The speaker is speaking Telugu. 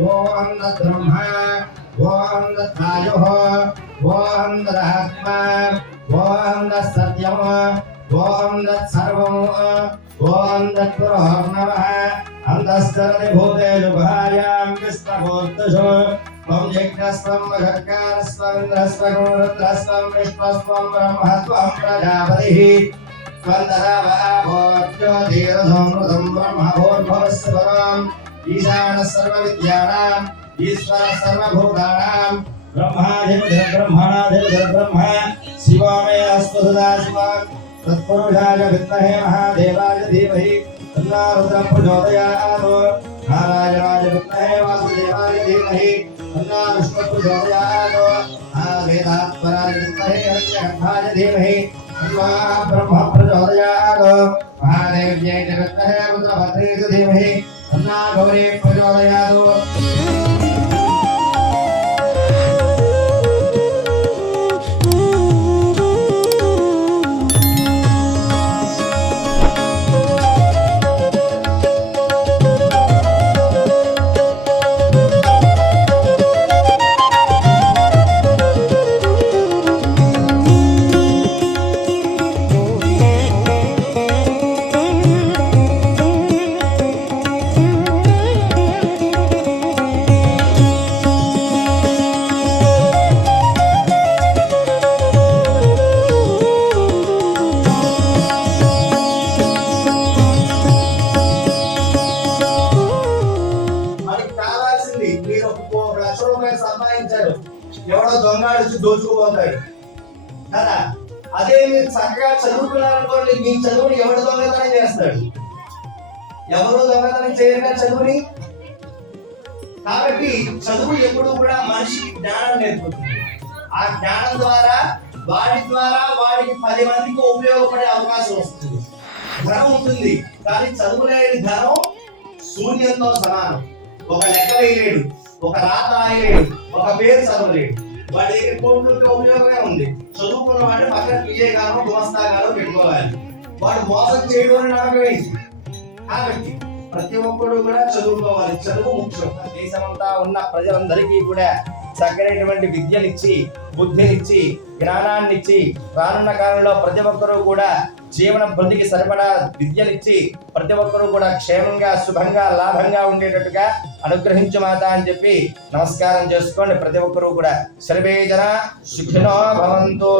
ओम ब्रह्मा ओम तत्वायुः ओम तदात्मा ओम तत्सत्यम् ओम तत्सर्वम् ओम तत्पुरुषः नमः अन्तःस्सरति भूतेषु गुहायां विश्वभूतेषु त्वं यज्ञस्त्वं वषट्कारस्त्वं इन्द्रस्त्वं रुद्रस्त्वं विष्णुस्त्वं ब्रह्म त्वं प्रजापतिः त्वं तदावहाभोज्योतिरसंवृतं ब्रह्मभूर्भुवस्य परम् ईशानः सर्वविद्यानाम् ईश्वरः सर्वभूतानां ब्रह्माधिपतिर्ब्रह्मणाधिपतिर्ब्रह्म शिवो मे अस्तु सदाशिवः तत्पुरुषाय विद्महे महादेवाय धीमहि तन्नो रुद्रः प्रचोदयात् नारायणाय विद्महे वासुदेवाय धीमहि तन्नो विष्णुः प्रचोदयात् वेदात्मनाय विद्महे हिरण्यगर्भाय धीमहि तन्नो ब्रह्म प्रचोदयात् महादेव्यै विद्महे रुद्रभद्रै धीमहि तन्नो गौरी प्रचोदयात् ఎవడో దొంగడు దోచుకుపోతాడు కదా. అదే మీరు చక్కగా చదువుకున్నారనుకోండి, మీ చదువుని ఎవడు దొంగతనం చేస్తాడు? ఎవరు దొంగతనం చేయరుగా చదువుని. కాబట్టి చదువు ఎప్పుడు కూడా మనిషికి జ్ఞానం నేర్పుతుంది. ఆ జ్ఞానం ద్వారా వాడి ద్వారా వాడికి 10 మందికి ఉపయోగపడే అవకాశం వస్తుంది. ధనం ఉంటుంది, కానీ చదువు లేని ధనం శూన్యంతో సమానం. ఒక లెక్క వేయలేడు, ఒక రాత రాయలేడు, ఒక పేరు చదవలేడు. వాడి దగ్గర కోట్ల ఉపయోగమే ఉంది. చదువుకున్న వాడిని పక్కన పిఏగానో గుమస్తాగానో పెట్టుకోవాలి. వాడు మోసం చేయడం అని నమ్మకమైంది. కాబట్టి ప్రతి ఒక్కరు కూడా చదువుకోవాలి. చదువు ముఖ్యం. దేశమంతా ఉన్న ప్రజలందరికీ కూడా చక్కనైనటువంటి విద్యనిచ్చి, బుద్ధినిచ్చి, జ్ఞానాన్నిచ్చి, రానున్న కాలంలో ప్రతి ఒక్కరూ కూడా జీవన బృద్ధికి సరిపడా విద్యనిచ్చి ప్రతి ఒక్కరూ కూడా క్షేమంగా, శుభంగా, లాభంగా ఉండేటట్టుగా అనుగ్రహించు మాత అని చెప్పి నమస్కారం చేసుకోండి. ప్రతి ఒక్కరూ కూడా సర్వే జన సుఖినో భవంతు.